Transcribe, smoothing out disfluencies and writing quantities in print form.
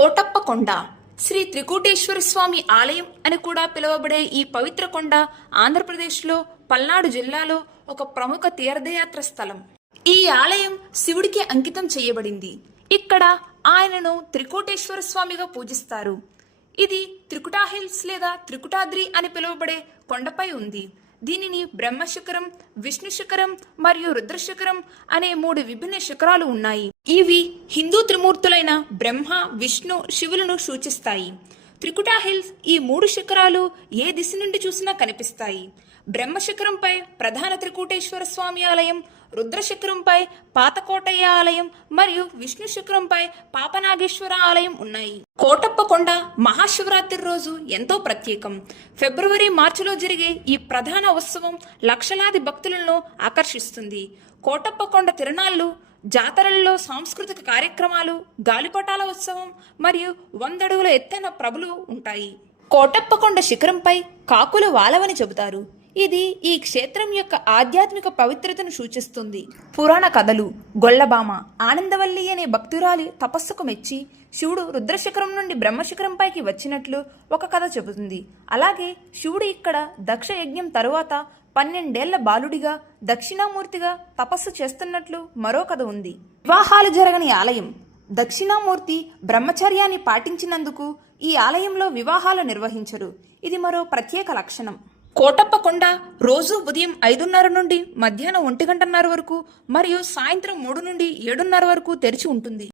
కోటప్ప కొండ శ్రీ త్రికూటేశ్వర స్వామి ఆలయం అని కూడా పిలువబడే ఈ పవిత్ర కొండ ఆంధ్రప్రదేశ్లో పల్నాడు జిల్లాలో ఒక ప్రముఖ తీర్థయాత్ర స్థలం. ఈ ఆలయం శివుడికి అంకితం చేయబడింది. ఇక్కడ ఆయనను త్రికూటేశ్వర స్వామిగా పూజిస్తారు. ఇది త్రికుటా హిల్స్ లేదా త్రికుటాద్రి అని పిలువబడే కొండపై ఉంది. దీనిని బ్రహ్మ శిఖరం, విష్ణు శిఖరం మరియు రుద్ర శిఖరం అనే 3 విభిన్న శిఖరాలు ఉన్నాయి. ఇవి హిందూ త్రిమూర్తులైన బ్రహ్మ, విష్ణు, శివులను సూచిస్తాయి. త్రికుటా హిల్స్ ఈ 3 శిఖరాలు ఏ దిశ నుండి చూసినా కనిపిస్తాయి. బ్రహ్మ శిఖరంపై ప్రధాన త్రికూటేశ్వర స్వామి ఆలయం, రుద్ర శిఖరంపై పాతకోటయ్య ఆలయం మరియు విష్ణు శిఖరంపై పాపనాగేశ్వర ఆలయం ఉన్నాయి. కోటప్ప కొండ మహాశివరాత్రి రోజు ఎంతో ప్రత్యేకం. ఫిబ్రవరి, మార్చిలో జరిగే ఈ ప్రధాన ఉత్సవం లక్షలాది భక్తులను ఆకర్షిస్తుంది. కోటప్ప కొండ తిరునాళ్లు, జాతరల్లో సాంస్కృతిక కార్యక్రమాలు, గాలిపటాల ఉత్సవం మరియు 100 అడుగుల ఎత్తైన ప్రభులు ఉంటాయి. కోటప్ప కొండ శిఖరంపై కాకులు వాలవని చెబుతారు. ఇది ఈ క్షేత్రం యొక్క ఆధ్యాత్మిక పవిత్రతను సూచిస్తుంది. పురాణ కథలు. గొల్లబామ ఆనందవల్లి అనే భక్తురాలి తపస్సుకు మెచ్చి శివుడు రుద్రశిఖరం నుండి బ్రహ్మశిఖరంపైకి వచ్చినట్లు ఒక కథ చెబుతుంది. అలాగే శివుడు ఇక్కడ దక్ష యజ్ఞం తరువాత 12 ఏళ్ల బాలుడిగా దక్షిణామూర్తిగా తపస్సు చేస్తున్నట్లు మరో కథ ఉంది. వివాహాలు జరగని ఆలయం. దక్షిణామూర్తి బ్రహ్మచర్యాన్ని పాటించినందుకు ఈ ఆలయంలో వివాహాలు నిర్వహించరు. ఇది మరో ప్రత్యేక లక్షణం. కోటప్ప కొండ రోజు ఉదయం 5:30 నుండి మధ్యాహ్నం 1:30 వరకు మరియు సాయంత్రం 3 నుండి 7:30 వరకు తెరిచి ఉంటుంది.